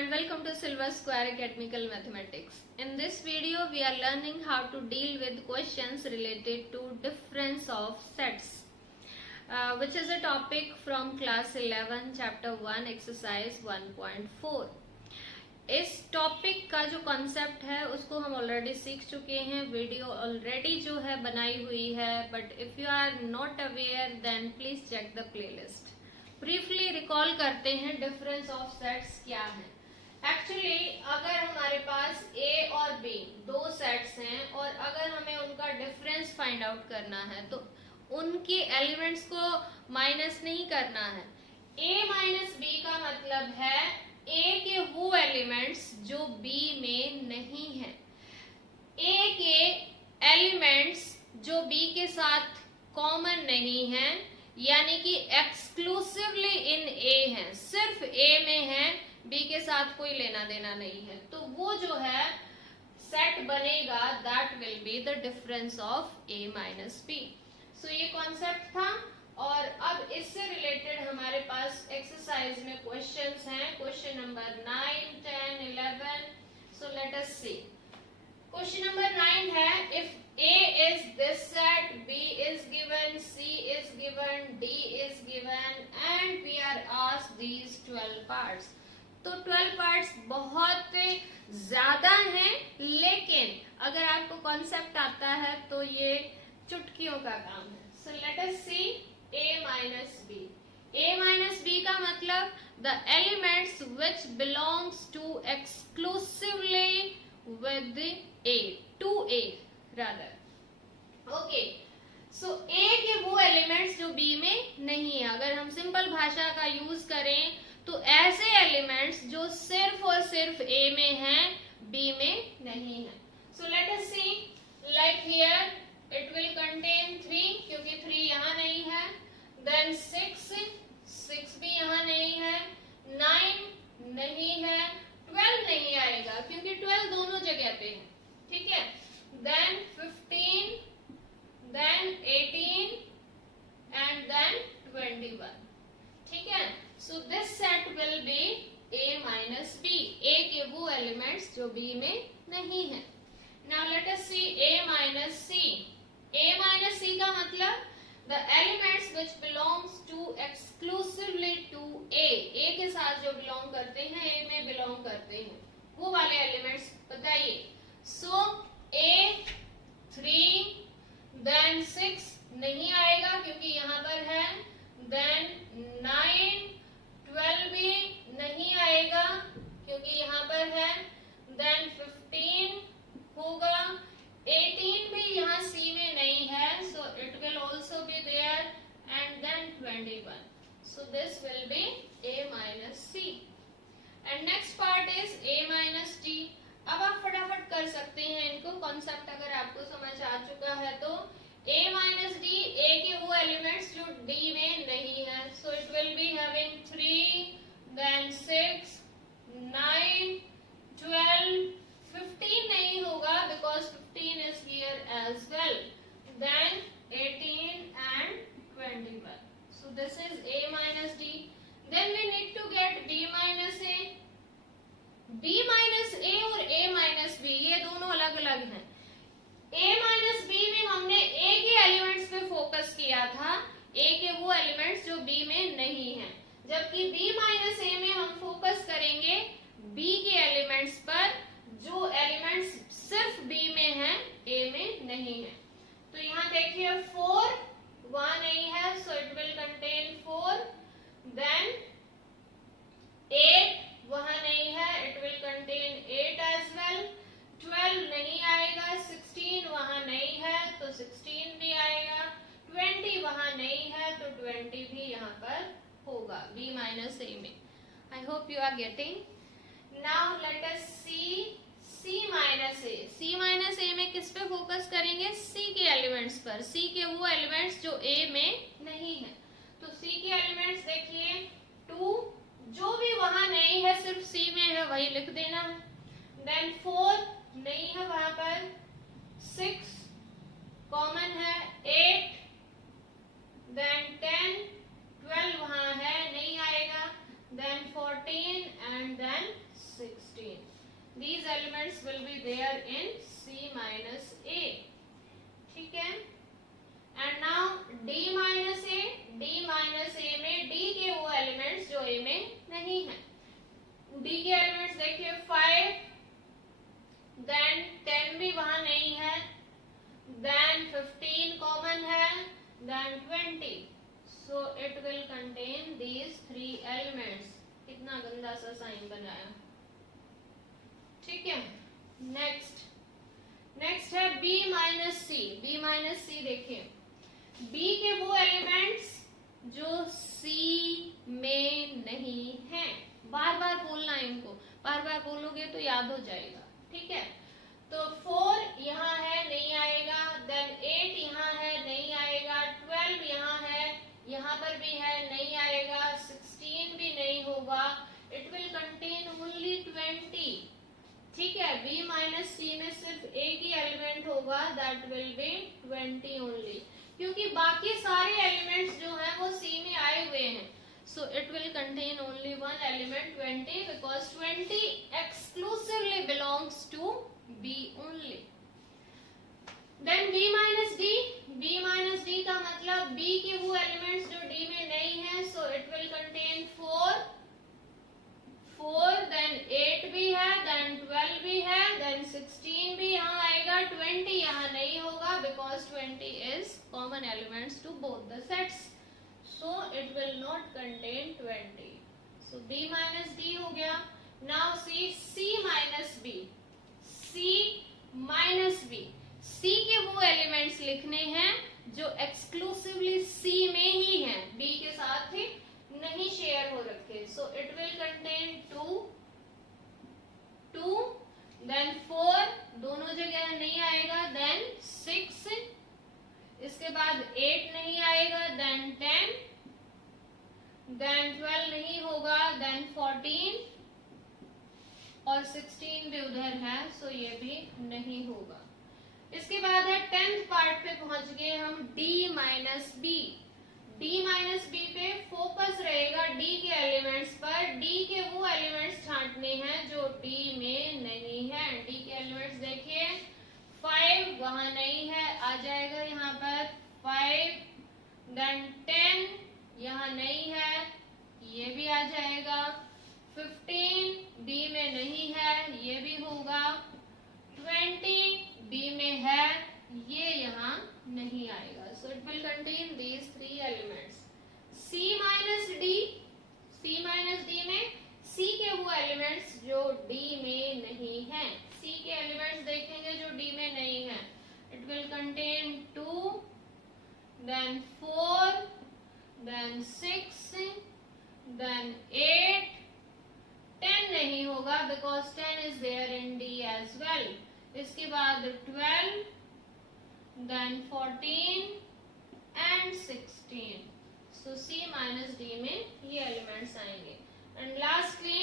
and welcome to Silver Square Academical Mathematics. In this video, we are learning how to deal with questions related to difference of sets, which is a topic from class 11, chapter 1, exercise 1.4. इस topic का जो concept है उसको हम already सीख चुके हैं, video already जो है बनाई हुई है, but if you are not aware then please check the playlist. Briefly recall करते हैं डिफरेंस ऑफ सेट्स क्या है. एक्चुअली अगर हमारे पास ए और बी दो सेट्स हैं और अगर हमें उनका डिफरेंस फाइंड आउट करना है तो उनके एलिमेंट्स को माइनस नहीं करना है. ए माइनस बी का मतलब है ए के वो एलिमेंट्स जो बी में नहीं है, ए के एलिमेंट्स जो बी के साथ कॉमन नहीं है, यानी कि एक्सक्लूसिवली इन ए है, सिर्फ ए में है, बी के साथ कोई लेना देना नहीं है, तो वो जो है सेट बनेगा, that will be the difference of A minus B. So ये कॉन्सेप्ट था और अब इससे रिलेटेड हमारे पास एक्सरसाइज में क्वेश्चंस हैं. Question number 9, 10, 11. So let us see. Question number 9 है, if A is this set, B is given, C is given, D is given and we are asked these 12 parts. तो 12 parts बहुत ज्यादा हैं, लेकिन अगर आपको कॉन्सेप्ट आता है तो ये चुटकियों का काम है. So let us see A minus B. A minus B का मतलब the elements which belongs to exclusively with A, to A rather. Okay. So A के वो एलिमेंट्स जो B में नहीं है. अगर हम सिंपल भाषा का यूज करें तो ऐसे एलिमेंट्स जो सिर्फ और सिर्फ A में हैं, B में नहीं है. So let us see, like here it will contain 3 क्योंकि 3 यहाँ नहीं है. Then 6 भी यहाँ नहीं है. 9 नहीं है. 12 नहीं आएगा क्योंकि 12 दोनों जगह पे है. ठीक है. Then 15, then 18 and then 21. ठीक है. So this set will be A minus B. A के वो एलिमेंट्स जो B में नहीं है. Now let us see A minus C. A minus C का मतलब the elements which belongs to exclusively to A. A के साथ जो belong करते हैं, A में belong करते हैं, वो वाले एलिमेंट्स बताइए. So A 3, then 6 नहीं आएगा क्योंकि यहाँ पर है. Then 9, 12 भी नहीं आएगा क्योंकि यहाँ पर है. Then 15 होगा. 18 भी यहाँ C में नहीं है, so it will also be there, and then 21. So this will be A minus C. And next part is A minus D. अब आप फटाफट कर सकते हैं इनको. कॉन्सेप्ट अगर आपको समझ आ चुका है तो A minus D, A के वो एलिमेंट्स जो D में नहीं है. So it will be having 3, then 6, 9, 12, 15 नहीं होगा because 15 is here as well. Then 18 and 21. So this is A minus D. Then we need to get B minus A. B minus A और A minus B ये दोनों अलग अलग हैं. A minus B में हमने A के elements पे फोकस किया था, A के वो एलिमेंट्स जो B में नहीं हैं, जबकि B minus A में हम फोकस करेंगे B के एलिमेंट्स पर जो एलिमेंट्स सिर्फ B में हैं, A में नहीं है. तो यहाँ देखिए 4 वहां नहीं है, so it will contain 4. Then 8 वहां नहीं है, it will contain 8 as well. 12 नहीं आएगा. 16 वहां नहीं है तो 16 भी आएगा. 20 वहां नहीं है तो 20 भी यहाँ पर होगा B minus A में. I hope you are getting. Now let us see C minus A. C minus A में किस पे फोकस करेंगे? C के एलिमेंट्स पर. C के वो एलिमेंट्स जो A में नहीं है. तो C के एलिमेंट्स देखिए 2, जो भी वहां नहीं है सिर्फ C में है वही लिख देना. Then 4 नहीं है वहां पर. 6 कॉमन है. 8, then 10, 12 वहां है नहीं आएगा. Then 14 and then देन 10 भी वहां नहीं है, देन 15 कॉमन है, then 20. So it will contain these 3 elements. कितना गंदा सा साइन बनाया, ठीक है. नेक्स्ट है b माइनस सी. b माइनस सी देखिए, b के वो एलिमेंट्स जो c में नहीं है. बार बार बोलना है इनको, बार बार बोलोगे तो याद हो जाएगा, ठीक है. तो 4 यहाँ है, नहीं आएगा. देन 8 यहाँ है, नहीं आएगा. 12 यहाँ है, यहाँ पर भी है, नहीं आएगा. 16 भी नहीं होगा. It will contain only 20. ठीक है, b माइनस सी में सिर्फ एक ही एलिमेंट होगा, दैट विल बी 20 ओनली, क्योंकि बाकी सारे एलिमेंट्स जो हैं वो c में आए हुए हैं. So it will contain only one element 20 because 20 exclusively belongs to B only. Then B minus D. B minus D का मतलब B के वो एलिमेंट्स जो D में नहीं है. So it will contain 4, then 8 भी है, then 12 भी है, then 16 भी यहाँ आएगा. 20 यहाँ नहीं होगा because 20 is common elements to both the sets. So it will not contain 20. So B minus D हो गया. Now see C minus B. C minus B. C के वो एलिमेंट्स लिखने हैं जो एक्सक्लूसिवली C में ही हैं, B के साथ ही नहीं शेयर हो रखे. So it will contain 2, then 4, दोनों जगह नहीं आएगा, then 6, इसके बाद 8 नहीं आएगा, then 10, then 12 नहीं होगा, then 14 और 16 भी उधर है, सो ये भी नहीं होगा. इसके बाद है 10th पार्ट पे पहुंच गए हम, D minus B. D minus B पे फोकस रहेगा D के एलिमेंट्स पर. D के वो एलिमेंट्स छांटने हैं जो D में नहीं है. D के एलिमेंट्स देखिए, 5 वहां नहीं है, आ जाएगा यहाँ पर 5, देन 10 यहाँ नहीं है, ये भी आ जाएगा. 15 B में नहीं है, ये भी होगा. 20 B में है, ये यहाँ नहीं आएगा. So it will contain these 3 elements. C minus D. C minus D में C के वो एलिमेंट्स जो D में नहीं है. C के एलिमेंट्स देखेंगे जो D में नहीं है. It will contain 2, then 4, then 6, then 8. 10 नहीं होगा because 10 is there in D as well. इसके बाद 12, then 14 and 16. So C minus D में ये एलिमेंट्स आएंगे. And lastly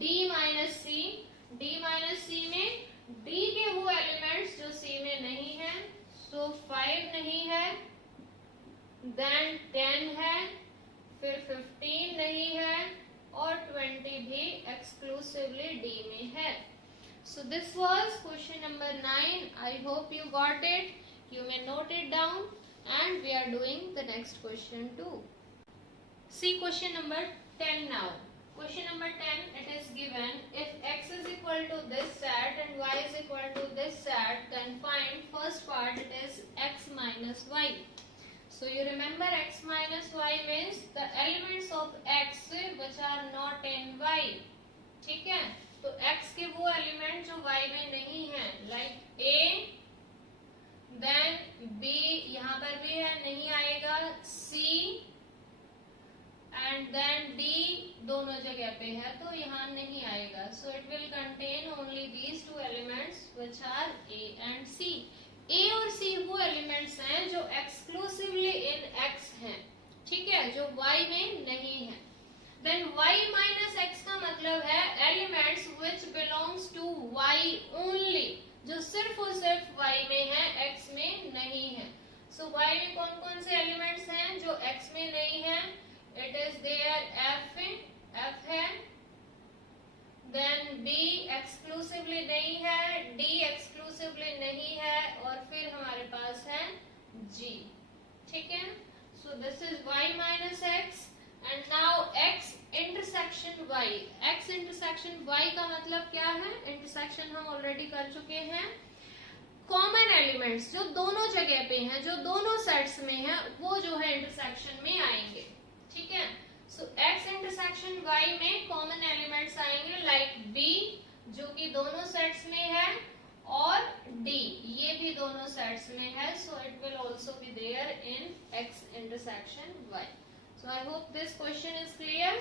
D minus C. D minus C में D के वो एलिमेंट्स जो C में नहीं है. So 5 नहीं है, then 10 है, फिर 15 नहीं है और 20 भी exclusively D में है. So this was question number 9. I hope you got it. You may note it down, and we are doing the next question too. See question number 10 now. Question number 10, it is given if x is equal to this set and y is equal to this set, then find first part, it is x minus y. So you remember x minus y means the elements of x which are not in y. ठीक है, तो x के वो element जो y में नहीं है, like a, then b यहाँ पर भी है, नहीं आएगा, c and then d दोनों जगह पे है तो यहाँ नहीं आएगा. So it will contain only these 2 elements which are a and c. a और c वो एलिमेंट्स हैं जो एक्सक्लूसिवली इन x हैं, ठीक है, जो y में नहीं है. Then y minus x का मतलब है elements which belongs to y only, जो सिर्फ और सिर्फ y में है, x में नहीं है. So y में कौन कौन से एलिमेंट्स हैं जो x में नहीं है? It is there f है, then b exclusively नहीं है, d exclusively नहीं है और फिर हमारे पास है g. ठीक है, so this is y minus x and now x intersection y. x intersection intersection y का मतलब क्या है? इंटरसेक्शन हम ऑलरेडी कर चुके हैं। कॉमन एलिमेंट्स जो दोनों जगह पे हैं, जो दोनों सेट्स में है, वो जो है इंटरसेक्शन में आएंगे। ठीक है, सो x इंटरसेक्शन y में कॉमन एलिमेंट्स आएंगे लाइक b जो कि दोनों सेट्स में है, और d ये भी दोनों सेट्स में है, so it will also be there in x intersection y। So I hope this question is clear.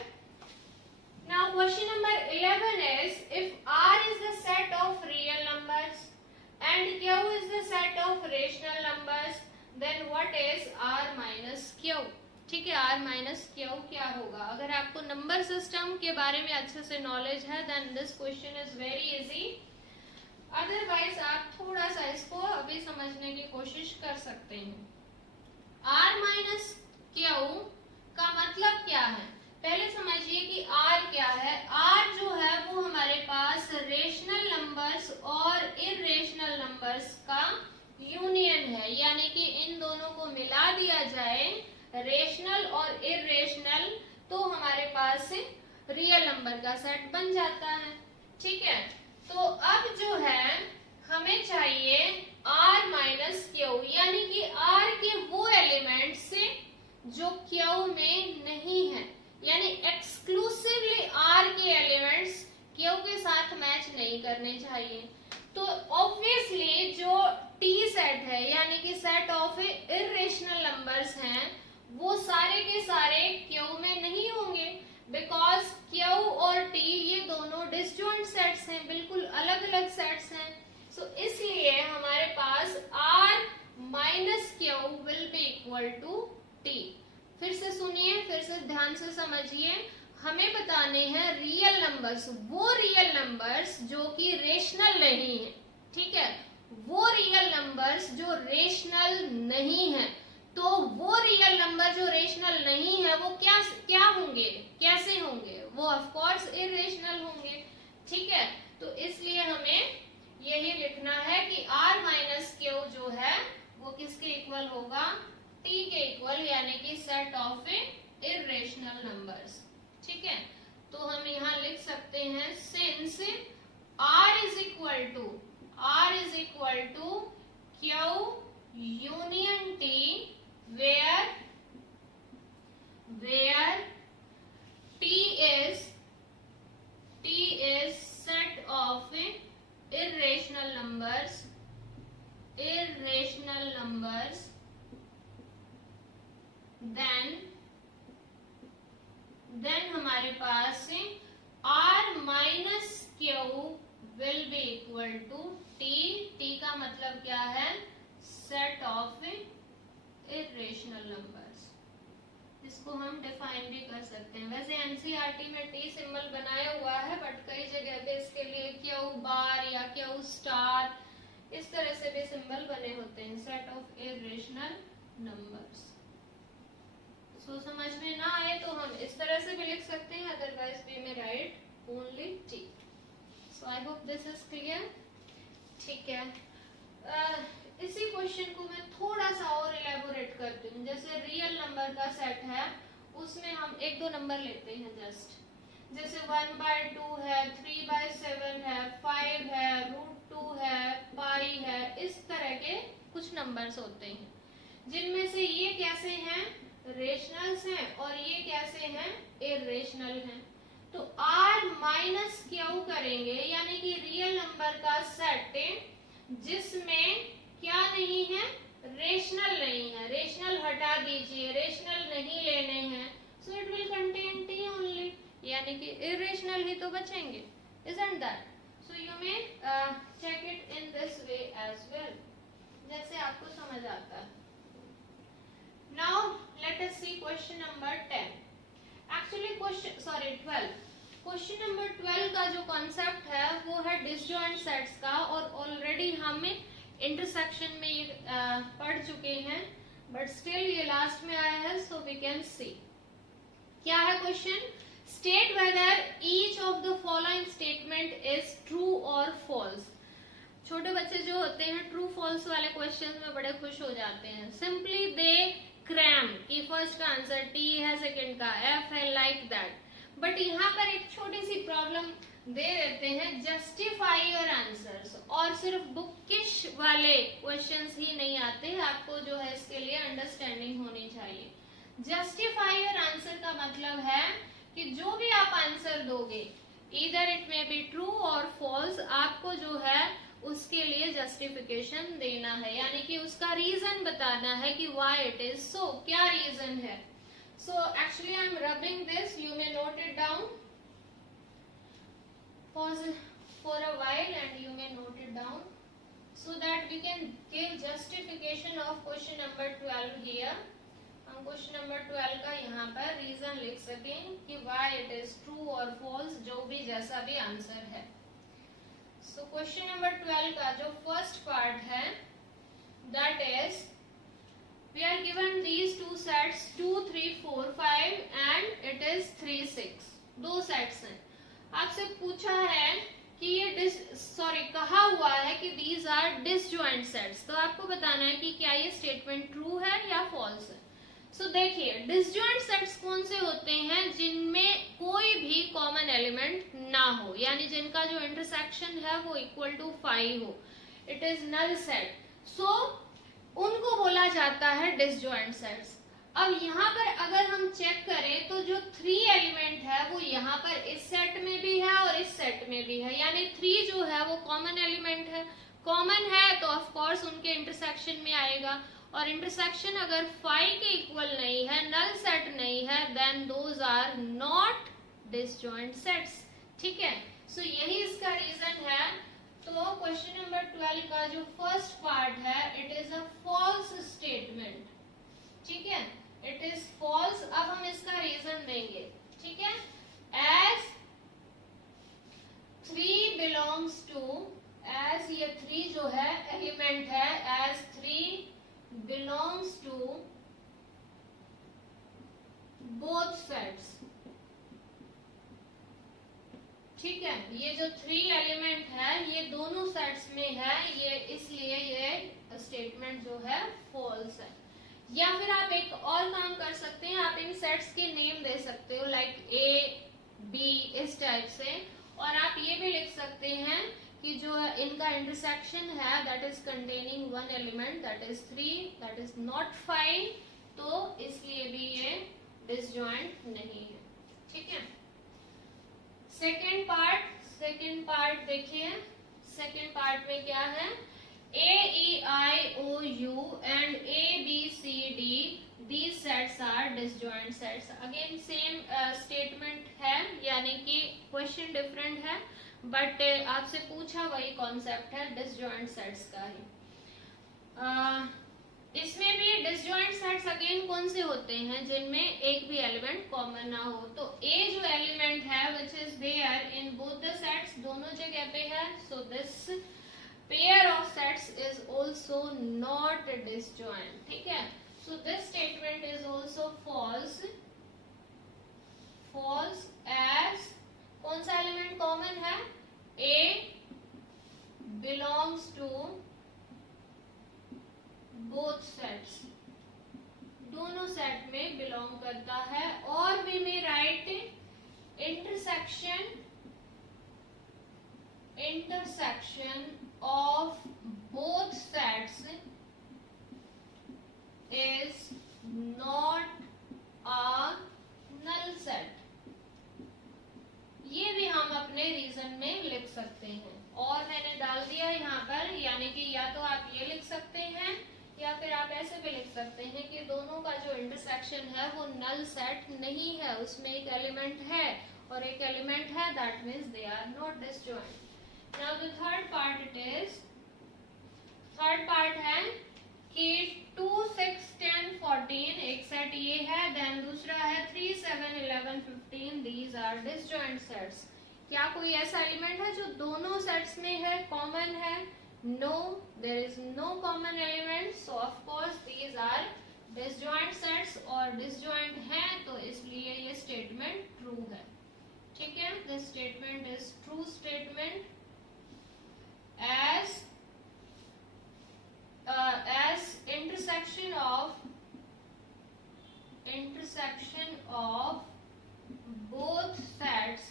Now question number 11 is if r is the set of real numbers and q is the set of rational numbers, then what is r minus q? ठीक है, r minus q क्या होगा? अगर आपको number system के बारे में अच्छे से नॉलेज है then this question is very easy. Otherwise आप थोड़ा सा इसको अभी समझने की कोशिश कर सकते हैं। r minus q का मतलब क्या है? पहले समझिए कि r क्या है। r जो है वो हमारे पास रेशनल नंबर्स और इरेशनल नंबर्स का यूनियन है, यानी कि इन दोनों को मिला दिया जाए रेशनल और इरेशनल, तो हमारे पास रियल नंबर का सेट बन जाता है। ठीक है, तो अब जो है हमें चाहिए r माइनस क्यू, यानी कि r के वो एलिमेंट्स जो क्यू में नहीं है, यानी एक्सक्लूसिवली r के एलिमेंट्स क्यू के साथ मैच नहीं करने चाहिए। तो ऑब्वियसली जो t सेट है, यानी कि सेट ऑफ इरेशनल नंबर्स हैं, वो सारे के सारे क्यू में नहीं होंगे, बिकॉज क्यू और t ये दोनों डिसजॉइंट सेट्स हैं, बिल्कुल अलग अलग सेट्स हैं। सो इसलिए हमारे पास r minus q will be equal to t। फिर से सुनिए, फिर से ध्यान से समझिए, हमें बताने हैं रियल नंबर्स, वो रियल नंबर्स जो कि रेशनल नहीं है। ठीक है, वो रियल नंबर्स जो रेशनल नहीं है, तो वो रियल नंबर जो रेशनल नहीं है वो क्या होंगे, कैसे होंगे? वो ऑफ कोर्स इरेशनल होंगे। ठीक है, तो इसलिए हमें यही लिखना है कि r माइनस क्यू जो है वो किसके इक्वल होगा? t के इक्वल, यानी कि सेट ऑफ इरेशनल नंबर्स। ठीक है, तो हम यहाँ लिख सकते हैं since r is equal to q union t where t is set of irrational numbers, then हमारे पास r minus q will be equal to t का मतलब क्या है? Set of irrational numbers. इसको हम डिफाइन भी कर सकते हैं। वैसे एनसीईआरटी में टी सिंबल बनाया हुआ है, बट कई जगह पे इसके लिए क्यू बार या क्यू स्टार इस तरह से भी सिंबल बने होते हैं, सेट ऑफ इरेशनल नंबर्स। सो समझ में ना आए तो हम इस तरह से भी लिख सकते हैं, अदरवाइज वी में right only T. So I hope this is clear. ठीक है, इसी क्वेश्चन को मैं थोड़ा सा और इलेबोरेट करती हूँ। जैसे रियल नंबर का सेट है, उसमें हम एक दो नंबर लेते हैं जस्ट, जैसे 1/2 है, 3/7 है, 5 है, √2 है, पाई है, इस तरह के कुछ नंबर्स होते हैं, जिनमें से ये कैसे हैं? रेशनल्स हैं, और ये कैसे हैं? इरेशनल हैं। तो r माइनस क्यू करेंगे, यानी कि रियल नंबर का सेट जिसमें क्या नहीं है? रेशनल नहीं है। रेशनल हटा दीजिए, रेशनल नहीं लेने हैं, सो it will contain T only, यानी कि इरेशनल ही तो बचेंगे, isn't that? So you may check it in this way as well, जैसे आपको समझ आता है। Now let us see question number 10. Actually 12. Question number 12 का जो कॉन्सेप्ट है वो है डिसजॉइंट सेट्स का, और ऑलरेडी हमें इंटरसेक्शन में ये पढ़ चुके हैं, बट स्टिल ये लास्ट में आया है, सो वी कैन सी क्या है question. State whether each of the following statement is true और फॉल्स। छोटे बच्चे जो होते हैं ट्रू फॉल्स वाले क्वेश्चन में बड़े खुश हो जाते हैं। सिंपली दे क्रैम कि फर्स्ट का आंसर टी है, सेकंड का एफ है, लाइक दैट। बट यहाँ पर एक छोटी सी प्रॉब्लम दे देते हैं जस्टिफाई योर आंसर्स, और सिर्फ बुकिश वाले क्वेश्चंस ही नहीं आते, आपको जो है इसके लिए अंडरस्टैंडिंग होनी चाहिए। जस्टिफाई योर आंसर का मतलब है कि जो भी आप आंसर दोगे, either it may be true और फॉल्स, आपको जो है उसके लिए जस्टिफिकेशन देना है, यानी कि उसका रीजन बताना है कि व्हाई इट इज सो, क्या रीजन है। So actually I am rubbing this, you may note it down, pause for a while and you may note it down so that we can give justification of question number 12 here. हम question number 12 का यहाँ पर reason लिख सकें कि why it is true और false, जो भी जैसा भी आंसर है। सो क्वेश्चन नंबर 12 का जो फर्स्ट पार्ट है, that is we are given these two sets 2 3 4 5 and it is 3 6, दो सेट्स हैं। आपसे पूछा है कि ये कहा हुआ है कि these are disjoint sets, तो आपको बताना है कि क्या ये स्टेटमेंट ट्रू है या फॉल्स है। सो देखिए, डिसजॉइंट सेट्स कौन से होते हैं, जिनमें कोई भी कॉमन एलिमेंट ना हो, यानी जिनका जो इंटरसेक्शन है वो इक्वल टू 5 हो, इट इज नल सेट, सो उनको बोला जाता है डिसजॉइंट सेट्स। अब यहाँ पर अगर हम चेक करें तो जो 3 एलिमेंट है वो यहाँ पर इस सेट में भी है और इस सेट में भी है, यानी 3 जो है वो कॉमन एलिमेंट है, कॉमन है तो ऑफ कोर्स उनके इंटरसेक्शन में आएगा, और इंटरसेक्शन अगर 5 के इक्वल नहीं है, नल सेट नहीं है, then those are not disjoint sets. ठीक है, सो यही इसका रीजन है। तो क्वेश्चन नंबर 12 का जो फर्स्ट पार्ट है, it is a false statement. ठीक है, इट इज फॉल्स। अब हम इसका रीजन देंगे। ठीक है, एज 3 बिलोंग्स टू, एज ये 3 जो है एलिमेंट है, as 3 belongs to both sets। ठीक है, ये जो 3 एलिमेंट है ये दोनों सेट्स में है, ये इसलिए ये स्टेटमेंट जो है फॉल्स है। या फिर आप एक और काम कर सकते हैं, आप इन सेट्स के नेम दे सकते हो, लाइक ए बी, इस टाइप से, और आप ये भी लिख सकते हैं कि जो इनका इंटरसेक्शन है that is containing 1 element, that is 3, that is not 5, तो इसलिए भी ये डिसजॉइंट नहीं है। ठीक है, सेकेंड पार्ट देखिए, सेकेंड पार्ट में क्या है, A E I O U and A B C D, these sets are disjoint sets। Again same statement है, यानी कि क्वेश्चन डिफरेंट है, बट आपसे पूछा वही कॉन्सेप्ट है डिसजॉइंट सेट्स का ही। इसमें भी डिसजॉइंट सेट्स अगेन कौन से होते हैं, जिनमें एक भी एलिमेंट कॉमन ना हो। तो ए जो एलिमेंट है which is there in both the sets, दोनों जगह पे है, so this pair of sets is also not disjoint. ठीक है, so this statement is also false, false as कौन सा एलिमेंट कॉमन है, A belongs to both sets, दोनों सेट में बिलोंग करता है, और we may write intersection of both sets is not a null set. ये भी हम अपने रीजन में लिख सकते हैं, और मैंने डाल दिया यहाँ पर, यानी कि या तो आप ये लिख सकते हैं या फिर आप ऐसे भी लिख सकते हैं कि दोनों का जो इंटरसेक्शन है वो नल सेट नहीं है, उसमें एक एलिमेंट है और एक एलिमेंट है, that means they are not disjoint. Now the third part, it is third part है कि 2 6 10 14 एक सेट ये है, देन दूसरा है 3 7 11 15, दीज आर डिसजॉइंट सेट्स। क्या कोई ऐसा एलिमेंट है जो दोनों सेट्स में है, कॉमन है? No, there is no common element, so of course these are disjoint sets, और डिसजॉइंट है तो इसलिए ये स्टेटमेंट ट्रू है। ठीक है, this statement is true statement as intersection of both sets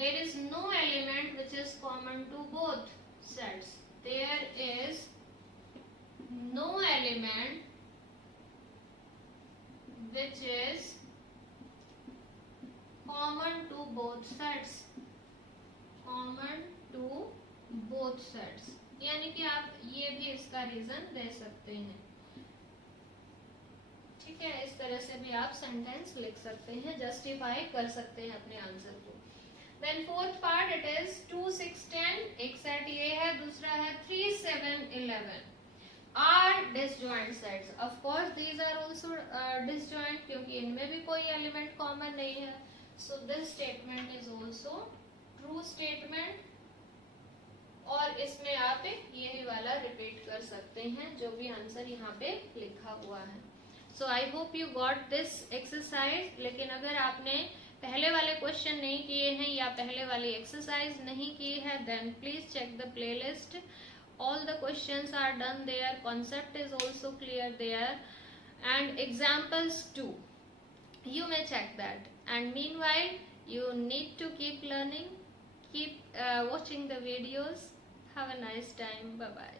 there is no element which is common to both sets. There is no element which is common to both sets. Common to both sets, यानी कि आप ये भी इसका reason दे सकते हैं. ठीक है, इस तरह से भी आप सेंटेंस लिख सकते हैं, जस्टिफाई कर सकते हैं अपने आंसर को. Then fourth part, it is 2, 6, 10. एक सेट ये है, दूसरा है 3, 7, 11. Are disjoint sets. Of course these are also disjoint, क्योंकि इनमें भी कोई एलिमेंट कॉमन नहीं है. So this statement is also true statement. और इसमें आप यही वाला रिपीट कर सकते हैं जो भी आंसर यहाँ पे लिखा हुआ है. So I hope you got this exercise. लेकिन अगर आपने पहले वाले क्वेश्चन नहीं किए हैं या पहले वाली एक्सरसाइज नहीं की है, then please check the playlist. All the questions are done there, concept is also clear there, and examples too. You may check that, and meanwhile you need to keep learning, keep watching the videos. Have a nice time. Bye bye.